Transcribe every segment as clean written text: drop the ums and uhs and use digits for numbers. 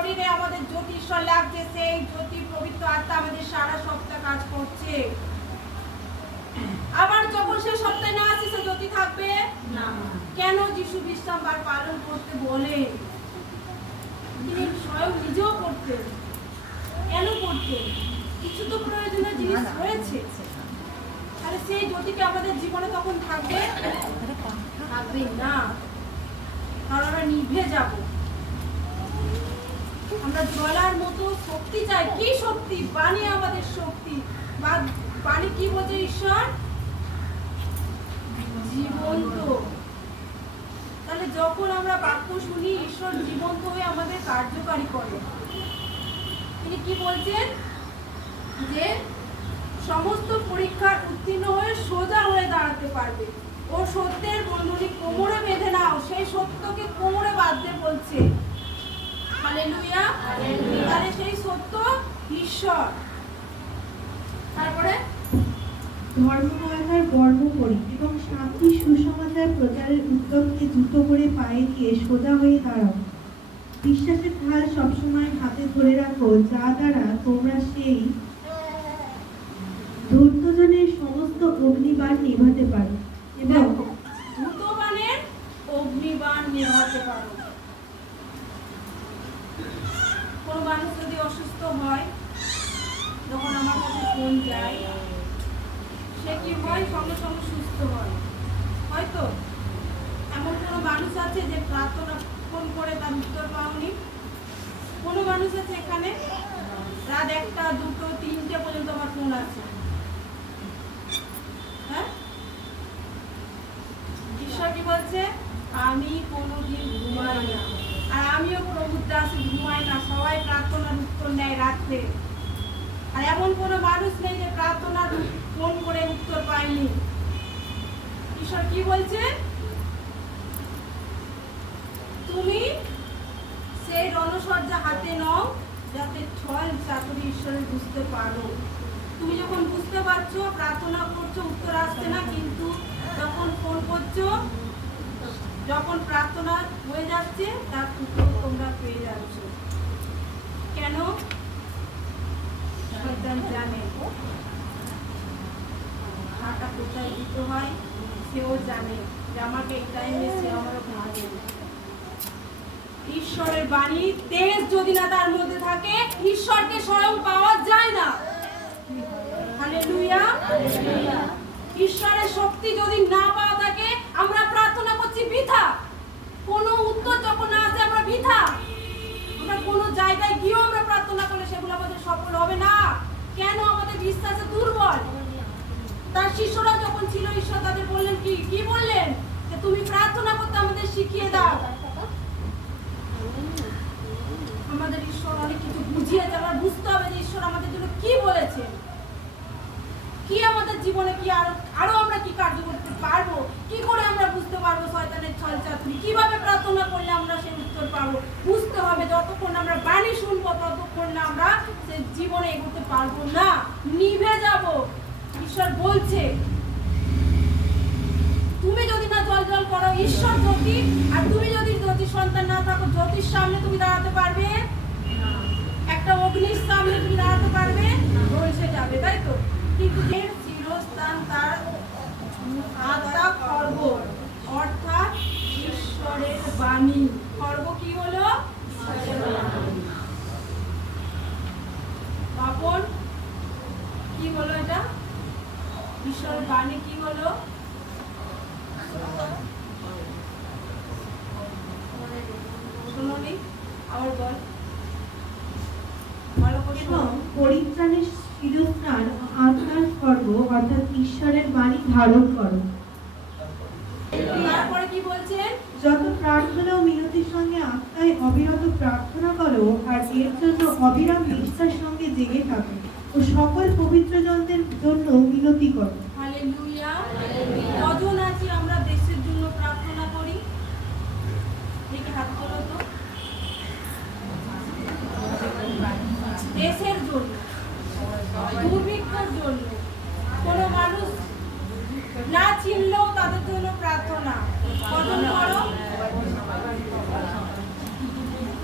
শরীরে আমাদের জ্যোতি ঈশ্বর লাগছে, সেই জ্যোতি পবিত্র আত্মা আমাদের সারা সপ্তাহ কাজ করছে। আবার যখন সে সপ্তাহে না আসে, সে জ্যোতি থাকবে না। কেন যিশু বিশ্রামবার পালন করতে বলে? তিনি স্বয়ং নিজেও করতেন। কেন করতেন? কিছু তো প্রয়োজনীয় জিনিস রয়েছে। তাহলে সেই জ্যোতিকে আমাদের জীবনে তখন থাকবে থাকবে না, কারণ আমরা নিভে যাব। আমরা জ্বলার মতো শক্তি চাই। কি শক্তি? বাণী আমাদের শক্তি। বা বাণী কি বলছে ঈশ্বর? জীবন্ত। তাহলে যখন আমরা বাক্য শুনি, ঈশ্বর জীবন্ত হয়ে আমাদের কার্যকারী করে। তিনি কি বলছেন? যে সমস্ত পরীক্ষার উত্তীর্ণ হয়ে সোজা হয়ে দাঁড়াতে পারবে। ও সত্যের বন্ধনী কোমরে বেঁধে নাও। সেই সত্যকে কোমরে বাঁধতে বলছে। হালেলুয়া। তাহলে সেই সত্য ঈশ্বর। তারপরে ধর্মময়তার গর্ব করি এবং শান্তি সুসমাচার প্রচারের উদ্যমকে দ্রুত করে পায়ে দিয়ে সোজা হয়ে দাঁড়াও। বিশ্বাসের ঢাল সবসময় হাতে ধরে রাখো, যা দ্বারা তোমরা সেই ধূর্তজনের সমস্ত অগ্নিবাণ নেভাতে পারো এবং ধূতবানের অগ্নিবাণ নেভাতে পারো। কোন মানুষ যদি অসুস্থ হয়, যখন আমার কাছে ফোন যায়, সে কি হয়? সঙ্গে সঙ্গে সুস্থ হয়। হয়তো এমন কোনো মানুষ আছে যে প্রার্থনা ফোন করে তার উত্তর পাওনি? কোনো মানুষ আছে এখানে রাত 1টা 2টো 3টে পর্যন্ত আমার ফোন আছে? হ্যাঁ, ঈশ্বর কি বলছে? আমি কোনোদিন ঘুমাই না। আর আমিও প্রভুর দাসী, ঘুমাই না। সবাই প্রার্থনার উত্তর নেয় রাত্রে। আর এমন কোনো মানুষ নেই যে প্রার্থনার ফোন করে উত্তর পায়নি। ঈশ্বর কি বলছে? তুমি সেই রণসজ্জা হাতে নাও, যাতে ছল চাতুরি ঈশ্বরের বুঝতে পারো। তুমি যখন বুঝতে পারছো, প্রার্থনা করছো, উত্তর আসছে না, কিন্তু যখন ফোন করছো, যখন প্রার্থনা হয়ে যাচ্ছে, তার উত্তর তোমরা পেয়ে যাচ্ছ। কেন? শয়তান জানে টাকা কোথায় দিতে হয়, সেও জানে যে আমাকে এই টাইমে সে আমারও ভাগে। ঈশ্বরের বাণী তেজ যদি না তার মধ্যে থাকে, ঈশ্বরকে স্বয়ং পাওয়া যায় না। হালেলুয়া। ঈশ্বরের শক্তি যদি না পাওয়া থাকে, আমরা প্রার্থনা করছি বৃথা। কোনো উত্তর যখন না আসে, আমরা বৃথা। আমরা কোনো জায়গায় গিয়েও আমরা প্রার্থনা করলে সেগুলো আমাদের সফল হবে না। কেন? আমাদের বিশ্বাসে দুর্বল। তার শিষ্যরা যখন ছিল, ঈশ্বর তাদের বললেন কি বললেন? যে তুমি প্রার্থনা করতে আমাদের শিখিয়ে দাও। আমাদের ঈশ্বর অনেক কিছু বুঝিয়েছে। আমরা বুঝতে হবে যে ঈশ্বর আমাদের জন্য কি বলেছে, কি আমাদের জীবনে কি আরো আমরা কি কার্য করতে পারবো, কি করে আমরা বুঝতে পারবো শয়তানের ছল চাতুরি, কিভাবে প্রার্থনা করলে আমরা সেই উত্তর পাবো। বুঝতে হবে। যতক্ষণ আমরা বাণী শুনবো, ততক্ষণ না আমরা সেই জীবনে এগোতে পারবো না, নিভে যাব। ঈশ্বর বলছে তুমি যদি না জল করো, ঈশ্বর জ্যোতি, আর তুমি যদি জ্যোতি সন্তান না থাকো, জ্যোতির সামনে তুমি দাঁড়াতে পারবে? একটা অগ্নির সামনে তুমি দাঁড়াতে পারবে? ঝলসে যাবে, তাই তো? কিন্তু এর চিরস্থান তার আত্মা খর্ব, অর্থাৎ ঈশ্বরের বাণী। খর্ব কি হলো? পাপন কি হলো? এটা ঈশ্বরের বাণী কি হলো? শুনুনি, আবার বল, ভালো করে এবং শোনো। পরিত্রাণের শিরস্ত্রাণ আত্মার খর্ব, অর্থাৎ ঈশ্বরের বাণী ধারণ করো। তারপরে কি বলছেন? যত প্রার্থনা ও মিনতির সঙ্গে আত্মায় অবিরত প্রার্থনা করো, আর এর জন্য অবিরাম নিষ্ঠার সঙ্গে জেগে থাকো ও সকল পবিত্রজনদের জন্য মিনতি করো। হালেলুয়া। কজন আছি আমরা দেশের জন্য প্রার্থনা করি? দেখে হাত তোলো তো। দেশের জন্য, দুর্ভিক্ষের জন্য, কোনো মানুষ না চিনলেও তাদের জন্য প্রার্থনা কজন করো?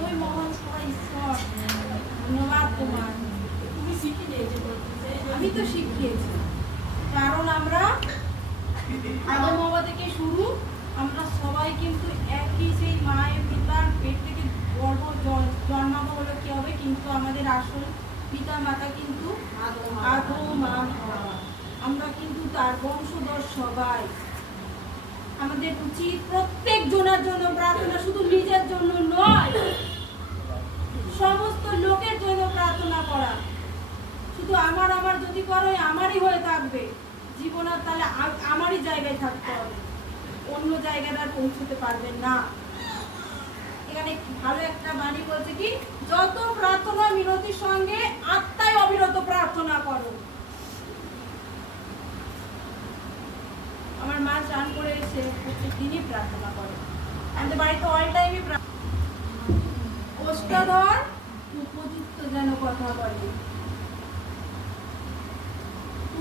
ওই মহান ঈশ্বর উনি তো শিখিয়েছে। কারণ আমরা আদম বাবা থেকে শুরু, আমরা সবাই কিন্তু একই সেই মায়ের পিতার পেট থেকে জন্মাবো হলো কি হবে, কিন্তু আমাদের আসল পিতা মাতা কিন্তু আদম আর হাওয়া। আমরা কিন্তু তার বংশধর সবাই। আমাদের উচিত প্রত্যেক জনের জন্য প্রার্থনা, শুধু নিজের জন্য নয়, সমস্ত লোকের জন্য প্রার্থনা করা। শুধু আমার আমার যদি করো আমারই হয়ে থাকবে জীবন, আর তাহলে আমারই জায়গায় থাকতে হবে, অন্য জায়গায় আর পৌঁছতে পারবেন না। এখানে ভালো একটা বাণী বলছে কি, যত প্রার্থনা মিনতির সঙ্গে আত্মায় অবিরত প্রার্থনা করো। আমার মা চান করে এসে প্রত্যেক দিনই প্রার্থনা করে, আমাদের বাড়িতে অল টাইমই ওষ্ঠাধর উপযুক্ত যেন কথা বলে,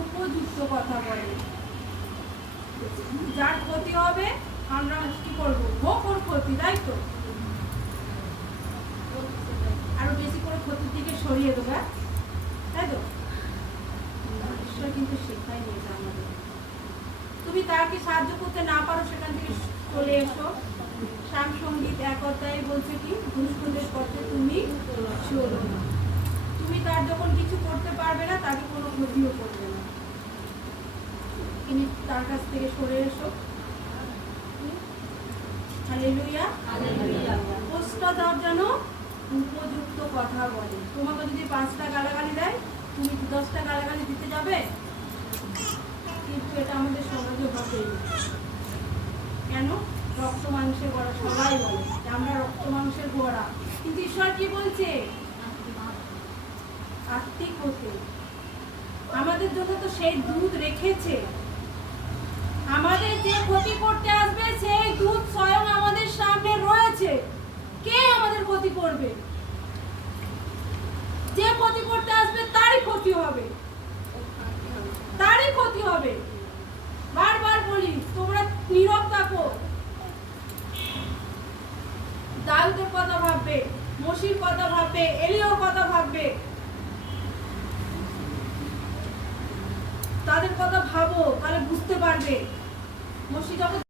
উপযুক্ত কথা বলে। যার ক্ষতি হবে আমরা কি করবো, হোক ওর ক্ষতি, তাই তো আরো বেশি করে ক্ষতির দিকে সরিয়ে দেবে, তাই তো। ঈশ্বর কিন্তু শেখাই নিয়েছে আমাদের। তুমি তাকে সাহায্য করতে না পারো, সেখান থেকে চলে এসো। শ্যাম সঙ্গীত একতাই বলছে কি, দুষ্টদের পথে তুমি চলো না। তুমি তার যখন কিছু করতে পারবে না, তাকে কোনো ক্ষতিও করবে না, তুমি তার কাছ থেকে সরে এসো। হালেলুয়া, ওষ্ঠাধর যেন উপযুক্ত কথা বলে। তোমাকে যদি 5টা গালাগালি দেয়, তুমি 10টা গালাগালি দিতে যাবে? কিন্তু এটা আমাদের সমাজে হবে। কেন? রক্ত মাংসের গড়া, সবাই বলে যে আমরা রক্ত মাংসের গড়া, কিন্তু ঈশ্বর কি বলছে? আত্মিক হতে। আমাদের জন্য তো সেই দুধ রেখেছে। আমাদের যে ক্ষতি করতে আসবে, সেই দুধ স্বয়ং আমাদের সামনে রয়েছে। কে আমাদের ক্ষতি করবে? যে ক্ষতি করতে আসবে তারই ক্ষতি হবে, তারই ক্ষতি হবে। বারবার বলি, তোমরা নীরব থাকো। দাউদের কথা ভাববে, মসির কথা ভাববে, এলিয়ার কথা ভাববে, তাদের কথা ভাবো, তাহলে বুঝতে পারবে। মসি যখন